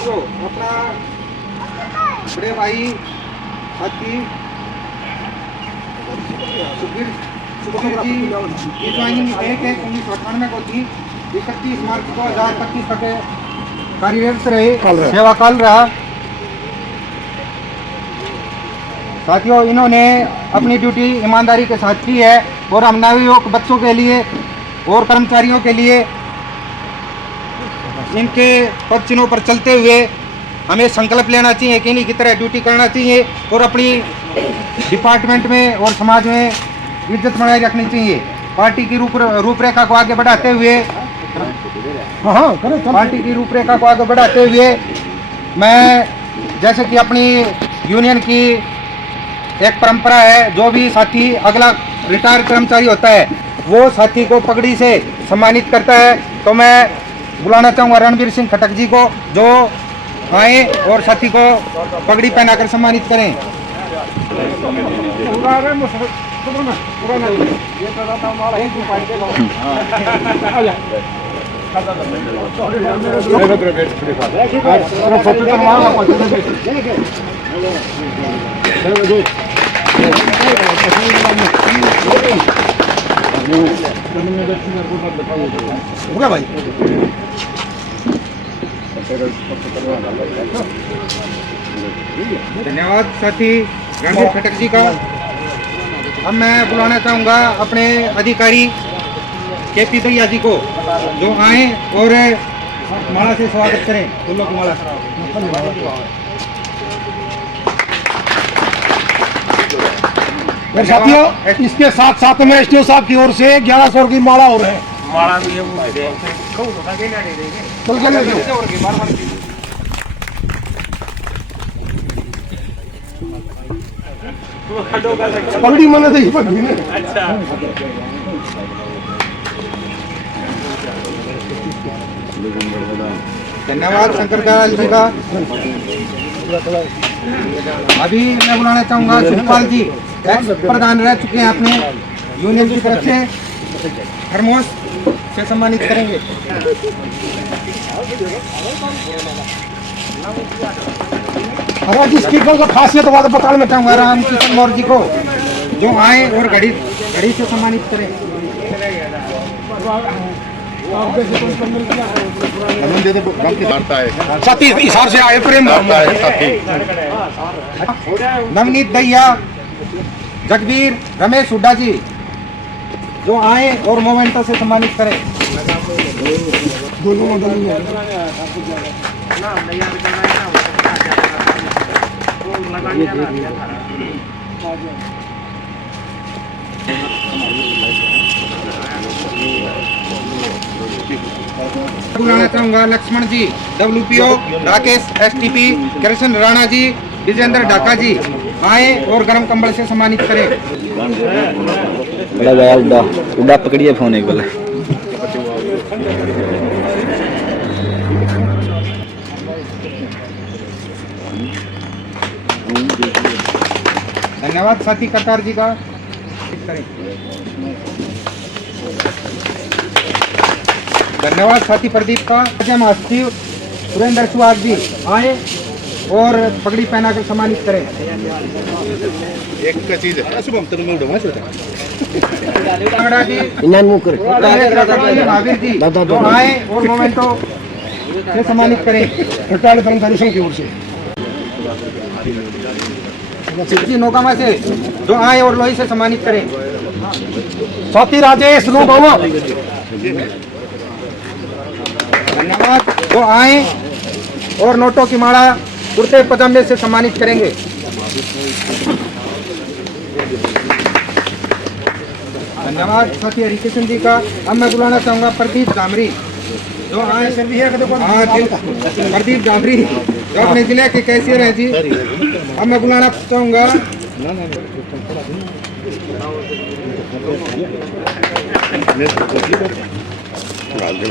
साथियों अपना बड़े भाई साथी सुखबीर जी की ज्वाइनिंग 1/1/1998 को थी। 31 मार्च 2025 तक कार्यरत रहे, सेवा काल रहा। साथियों इन्होंने अपनी ड्यूटी ईमानदारी के साथ की है और हम नवयुवक बच्चों के लिए और कर्मचारियों के लिए इनके पद चिन्हों पर चलते हुए हमें संकल्प लेना चाहिए कि इन्हीं की तरह ड्यूटी करना चाहिए और अपनी डिपार्टमेंट में और समाज में इज्जत बनाए रखनी चाहिए। पार्टी की रूपरेखा को आगे बढ़ाते हुए मैं जैसे कि अपनी यूनियन की एक परंपरा है, जो भी साथी अगला रिटायर कर्मचारी होता है वो साथी को पगड़ी से सम्मानित करता है। तो मैं बुलाना चाहूँगा रणबीर सिंह खटक जी को, जो आए और साथी को पगड़ी पहनाकर सम्मानित करें। भाई धन्यवाद साथी रणबीर खटक जी का। अब मैं बुलाना चाहूँगा अपने अधिकारी KP दरिया जी को, जो आए और माला से स्वागत करें। फूलों की माला। साथियों इसके साथ साथ में SDO साहब की ओर से 1100 की माला और है। पगड़ी मैंने देखी पगड़ी में। अच्छा धन्यवाद शंकर दयाल जी का। अभी मैं बुलाना चाहूँगा सुखपाल जी, प्रधान रह चुके हैं अपने यूनियन की तरफ से, थर्मोस से सम्मानित करेंगे। अगर जिसकी खासियत बात बताने चाहूँगा रामकिशन मौर्य जी को, जो आए और घड़ी से सम्मानित करें। साथी इशार से आए प्रेम नवनीत दैया, जगबीर रमेश हुड्डा जी, जो आए और मोमेंटो से सम्मानित करें। बुलाना चाहूँगा लक्ष्मण जी WPO, राकेश STP, कृष्ण राणा जी, विजेंद्र ढाका जी, आए और गरम कंबल से सम्मानित करें। उड़ा पकड़िए फोन एक बार। धन्यवाद साथी कतार जी का। धन्यवाद साथी प्रदीप का। महासचिव सुरेंद्र सुहाग जी आए और पगड़ी पहनाकर सम्मानित करें। एक चीज है शुभम तेरे में उड़वा सकता है महावीर जी, जो आए और मोमेंटो से सम्मानित करें। रिटायर्ड कर्मचारी संघ की ओर से नौकामा से जो आए और लोही से सम्मानित करें। साथी राजेश नौकामा, धन्यवाद, जो आए और नोटों की माला कुर्ते पजामे से सम्मानित करेंगे। धन्यवाद साथी हरिकृष्ण जी का। अब मैं बुलाना चाहूँगा प्रदीप डामरी, जो आए। प्रदीप डामरी जो अपने जिले के कैशियर हैं जी। अब मैं बुलाना चाहूँगा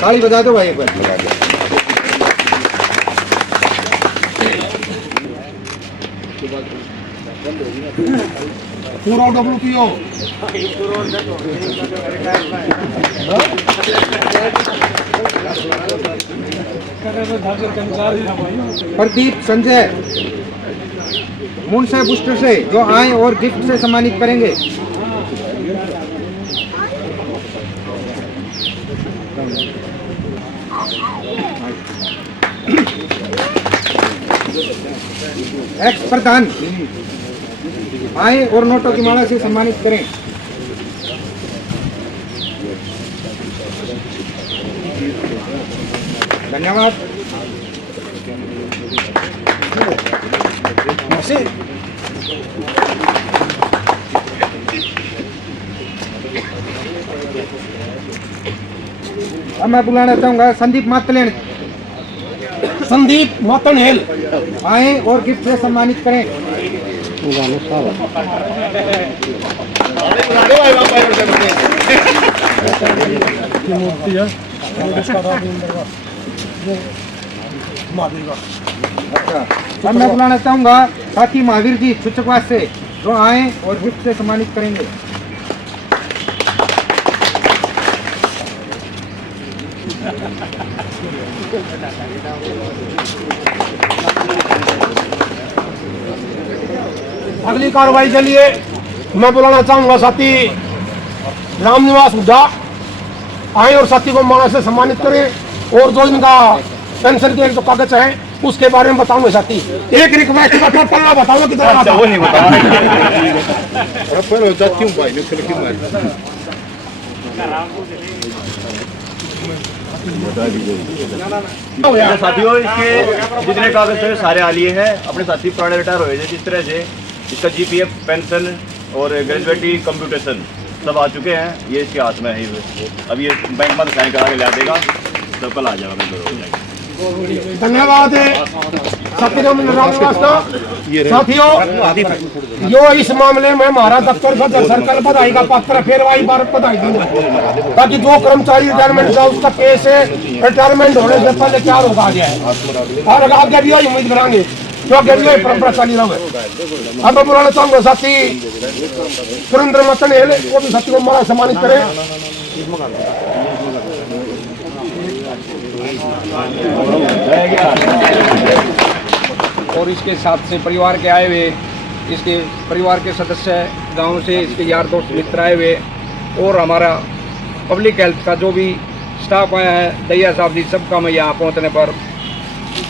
ताली बजा दो भाई एक बार। पूरा WPO प्रदीप संजय मुंडसे बुस्टर से जो आए और गिफ्ट से सम्मानित करेंगे। एक्स प्रधान आए और नोटों की माला से सम्मानित करें। धन्यवाद। अब मैं बुलाना चाहूंगा संदीप मातलेन। संदीप मातनहेल आए और गिफ्ट से सम्मानित करें। अच्छा, अब मैं बुलाना चाहूंगा साथी महावीर जी छुचकवास से जो आए और गिफ्ट से सम्मानित करेंगे। अगली कार्रवाई के लिए मैं बुलाना चाहूंगा साथी रामनिवास हुड्डा आए और साथी को माला से सम्मानित करें और जो इनका पेंशन के जो कागज है उसके बारे में बताऊंगा साथी। एक रिक्वेस्ट का पन्ना बताओ कितना वो नहीं साथियों इसके जितने कागज थे सारे आ लिए हैं। अपने साथी पुराने रिटायर हुए थे जिस तरह से इसका जीपीएफ पेंशन और ग्रेजुएटी कंप्यूटेशन सब आ चुके हैं। ये इसके हाथ में है। अब ये बैंक में साइन करा के ला देगा तो कल आ जाएगा। धन्यवाद साथियों यो इस मामले में हमारा दफ्तर सदर सर्कल बधाई का पत्र फिर वही बार बधाई दूंगा ताकि जो कर्मचारी रिटायरमेंट का उसका पेश है रिटायरमेंट होने से पहले क्या रोका गया है और आगे भी यही उम्मीद करेंगे क्योंकि ये परंपरा चली रहे। अब मैं बुलाना चाहूंगा साथी सुरेंद्र मतनहेल वो भी साथी को माला सम्मानित करें। और इसके साथ से परिवार के आए हुए इसके परिवार के सदस्य गांव से इसके यार दोस्त मित्र आए हुए और हमारा पब्लिक हेल्थ का जो भी स्टाफ आया है दैया साहब जी सबका मैं यहाँ पहुँचने पर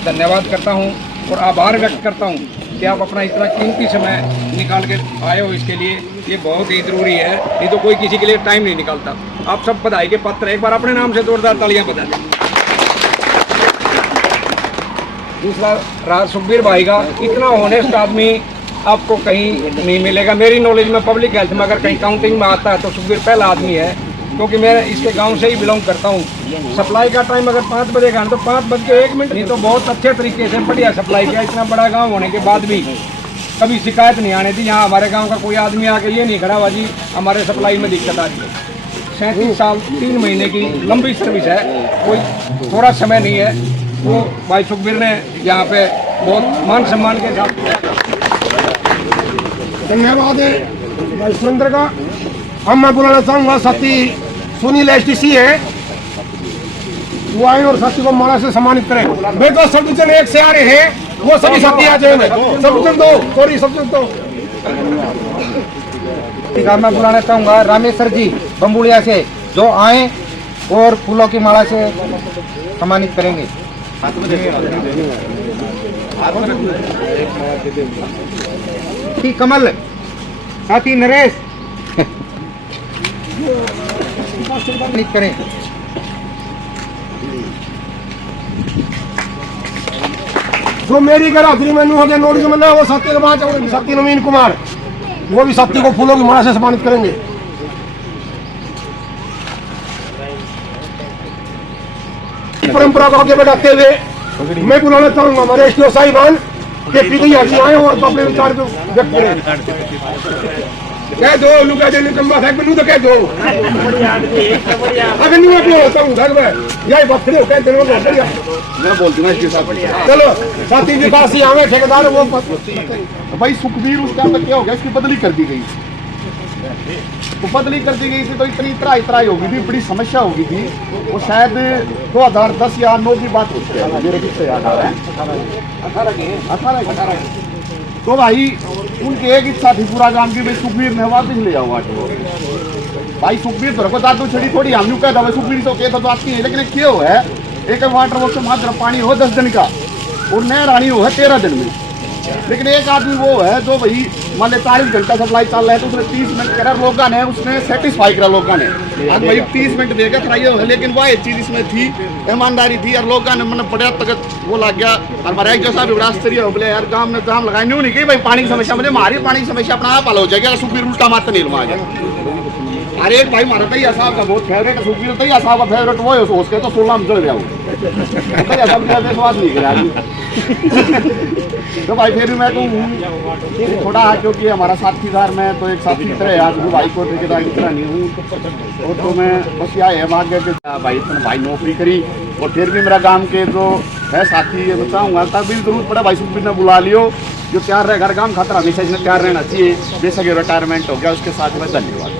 धन्यवाद करता हूँ और आभार व्यक्त करता हूँ कि आप अपना इतना कीमती समय निकाल के आए हो इसके लिए। ये बहुत ही ज़रूरी है, नहीं तो कोई किसी के लिए टाइम नहीं निकालता। आप सब बधाई के पात्र एक बार अपने नाम से जोरदार तालियां बजा दें। दूसरा राज सुखबीर भाई का इतना ऑनेस्ट आदमी आपको कहीं नहीं मिलेगा। मेरी नॉलेज में पब्लिक हेल्थ में अगर कहीं काउंटिंग में आता है तो सुखबीर पहला आदमी है, क्योंकि मैं इसके गांव से ही बिलोंग करता हूँ। सप्लाई का टाइम अगर 5 बजे का तो 5:01 नहीं तो बहुत अच्छे तरीके से बढ़िया सप्लाई किया। इतना बड़ा गाँव होने के बाद भी कभी शिकायत नहीं आने दी। यहाँ हमारे गाँव का कोई आदमी आके ये नहीं खड़ा हुआ जी हमारे सप्लाई में दिक्कत आ रही है। 37 साल 3 महीने की लंबी सर्विस है, कोई थोड़ा समय नहीं है। वो भाई सुखबीर ने यहाँ पे बहुत मान सम्मान के साथ। धन्यवाद भाई सुरेंद्र का। अब मैं बुलाना चाहूंगा साथी सुनील एसटीसी है वो आए और साथी को माला से सम्मानित करें। बेटा सब जन एक से आ रहे हैं वो सभी साथी आ जाए। सब जन दो सॉरी सब जन दो। मैं बुलाना चाहूंगा रामेश्वर जी बम्बुड़िया से जो आए और फूलों की माला से सम्मानित करेंगे। कमल साथी नरेश सम्मानित करें। जो मेरी घर हाजिरी में हो गया नोटिस मिलना वो साथी के बाद साथी नवीन कुमार वो भी साथी को फूलों की माला से सम्मानित करेंगे। परंपरा को आगे बढ़ाते हुए मैं बुलाना चाहूंगा हमारे एसटीओ साहिबान के पीढ़ी हाजी आए और अपने विचार को व्यक्त करें। कह दो लुका देने कम्बा है तो कह दो अगर नहीं मैं होता हूँ घर में यही बात खड़ी हो कह देना मैं बोल दूंगा इसके साथ। चलो साथी विकास ही आवे ठेकेदार वो भाई सुखबीर उस टाइम तक क्या हो गया इसकी बदली कर दी गई। तो बदली कर दी गई थी, तो इतनी त्राई त्राई होगी थी, बड़ी समस्या होगी थी। वो शायद 2010 या 9 की बात होती है, मेरे किससे याद आ रहा है 18 तो भाई उनकी एक इच्छा थी पूरा गांव की, भाई सुखबीर ने वापिस ले जाओ वाटर। भाई सुखबीर तो दादू छड़ी थोड़ी हम यूँ कहता सुखबीर तो कहता तो आती है, लेकिन क्यों है एक वाटर वर्क से मात्र पानी हो 10 दिन का और नहर आनी हो है 13 दिन में। लेकिन एक आदमी वो है जो भाई मान ले 40 घंटा सप्लाई चल रहा है, तो उसने 30 मिनट करा लोगों ने, उसने सेटिस्फाई करा लोगों ने। आज भाई 30 मिनट देकर कराइए हो, लेकिन वह एक चीज इसमें थी, ईमानदारी थी और लोगों ने मतलब बड़ा तक वो लग गया। हमारा एक जैसा राष्ट्रीय हो बोले यार काम ने जाम लगाए नहीं कि भाई पानी की समस्या मुझे हमारी पानी की समस्या अपना आप हल हो जाएगी, सुखबीर उल्टा मात्र नहीं लगा गया। अरे एक भाई हमारा तैया साहब का बहुत फेवरेट है, सुखबीर तैया साहब का फेवरेट वो है, सोच के तो 16 में चल गया हूँ तैया साहब का विश्वास नहीं करा। तो भाई फिर भी मैं कहूँ थोड़ा है, क्योंकि हमारा साथीदार में तो एक साथी की तरह आज वो भाई को ठेकेदार की तरह नहीं हूँ, और तो मैं बस यह है भाग्य के भाई इतने भाई नौकरी करी, और फिर भी मेरा गांव के जो है साथी मैं चाहूँगा तब भी जरूरत पड़ा भाई सुखबीर ने बुला लियो, जो तैयार रहे घर काम खातर हमेशा इसमें तैयार रहना चाहिए, बेशक रिटायरमेंट हो गया उसके साथ में धन्यवाद।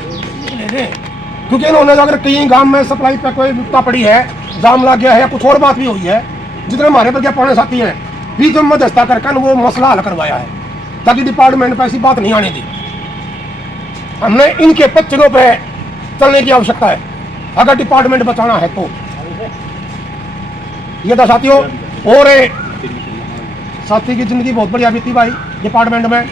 क्योंकि इन्होंने अगर कहीं गांव में सप्लाई पे कोई विपता पड़ी है, जाम लग गया है या कुछ और बात भी हुई है, जितने हमारे पर क्या पुराने साथी हैं बीच में मध्यस्थता करके वो मसला हल करवाया है, ताकि डिपार्टमेंट पे ऐसी बात नहीं आने दी। हमने इनके पक्षों पे चलने की आवश्यकता है अगर डिपार्टमेंट बचाना है तो। ये था साथियों, और साथी की जिंदगी बहुत बढ़िया बीती भाई डिपार्टमेंट में,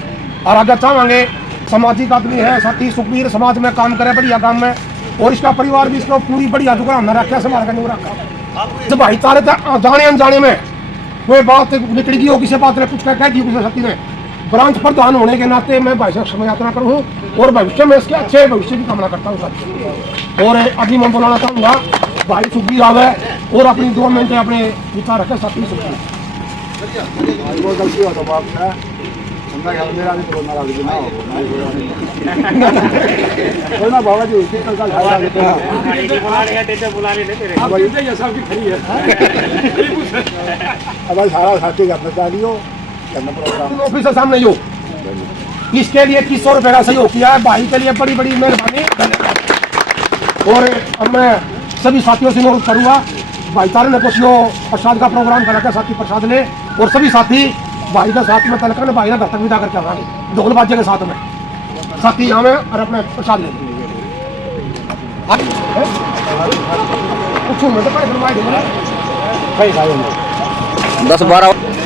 और आगे चाहेंगे सामाजिक आदमी है साथी सुखबीर, समाज में काम करे बढ़िया काम में, और इसका परिवार भी इसको पूरी बढ़िया दुकान हमने रखा संभाल कर नहीं रखा। जब भाईचारे जाने अनजाने में कोई बात निकल गई हो, किसी बात ने कुछ कह दी किसी साथी ने, ब्रांच प्रधान होने के नाते मैं भाई साहब समय यात्रा करूँ और भविष्य में इसके अच्छे भविष्य की कामना करता हूँ साथी। और अभी मैं बुलाना चाहूँगा भाई सुखबीर आवे और अपनी 2 मिनट अपने विचार रखे साथी सुखबीर। गलती हो तो आपका मेरा नहीं तो नाराजगी ना हो कोई ना बाबा जी उसी कल अब सारा साथी अपने चाहिए ऑफिसर सामने जो इसके लिए 2100 रुपये का सहयोग किया है भाई के लिए बड़ी बड़ी मेहरबानी। और अब मैं सभी साथियों से अनुरोध करूँगा भाईचारे ने कुछ प्रसाद का प्रोग्राम करा साथी प्रसाद ले, और सभी साथी भाई के साथ में तलकर भाई ने घर तक विदा करके आवाएंगे ढोल बाजे के साथ में साथी यहाँ में और अपने प्रसाद ले कुछ में तो 5